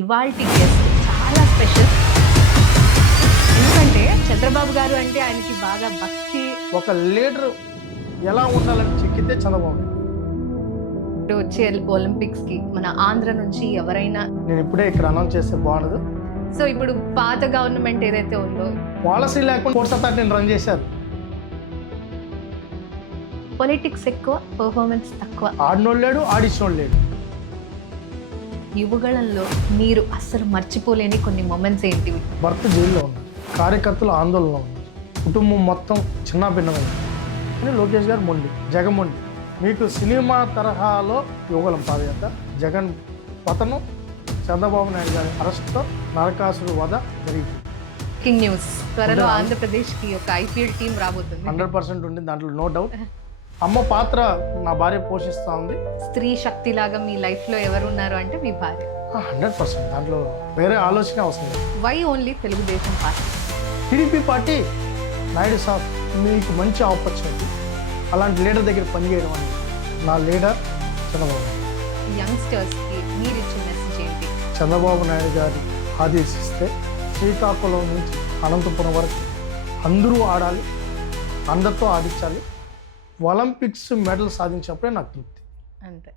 ఇవాల్టి గెస్ట్ చాలా స్పెషల్. ఎందుకంటే చంద్రబాబు గారు అంటే ఆయనకి బాగా భక్తి. ఒక లీడర్ ఎలా ఉండాలని చెక్కితే చంద్రబాబు. ఇప్పుడు వచ్చే ఒలింపిక్స్కి మన ఆంధ్ర నుంచి ఎవరైనా, నేను ఇప్పుడే ఇక్కడ అనౌన్స్ చేస్తే బాగుండదు. సో ఇప్పుడు పాత గవర్నమెంట్ ఏదైతే ఉందో పాలసీ లేకుండా స్పోర్ట్స్ అథారిటీని రన్ చేశారు. పొలిటిక్స్ ఎక్కువ, పర్ఫార్మెన్స్ తక్కువ. ఆడినోళ్ళు లేడు, ఆడిచ్చినోళ్ళు లేడు. యువగళంలో మీరు అస్సలు మర్చిపోలేని కొన్ని మొమెంట్స్ ఏంటివి? భర్త జైల్లో ఉన్నారు, కార్యకర్తలు ఆందోళనలో ఉన్నారు, కుటుంబం మొత్తం చిన్న భిన్నమైంది. కానీ లోకేష్ గారు మొండి, జగన్ మొండి. మీకు సినిమా తరహాలో యువగలం పాదయాత్ర, జగన్ పతనం, చంద్రబాబు నాయుడు గారి అరెస్ట్తో నరకాసుడు వధ జరిగింది. కింగ్ న్యూస్ త్వరలో ఆంధ్రప్రదేశ్కి ఒక ఐపీఎల్ టీం రాబోతుంది. 100% ఉంది, దాంట్లో నో డౌట్. అమ్మ పాత్ర నా భార్య పోషిస్తూ ఉంది. స్త్రీ శక్తి లాగా మీ లైఫ్లో ఎవరు ఉన్నారు అంటే మీ భార్య. 100%, దాంట్లో వేరే ఆలోచన అవసరం లేదు. Why only Telugu Desam party? TDP party Naidu saab మీకు మంచి ఆపర్చునిటీ, అలాంటి లీడర్ దగ్గర పనిచేయడం అనేది. నా లీడర్ చంద్రబాబు. యంగ్స్టర్స్కి మీరు ఇచ్చిన మెసేజ్ ఏంటి? చంద్రబాబు నాయుడు గారు ఆదేశిస్తే శ్రీకాకుళం నుంచి అనంతపురం వరకు అందరూ ఆడాలి, అందరితో ఆడించాలి. ఒలింపిక్స్ మెడల్ సాధించినప్పుడే నాకు తృప్తి. అంతే.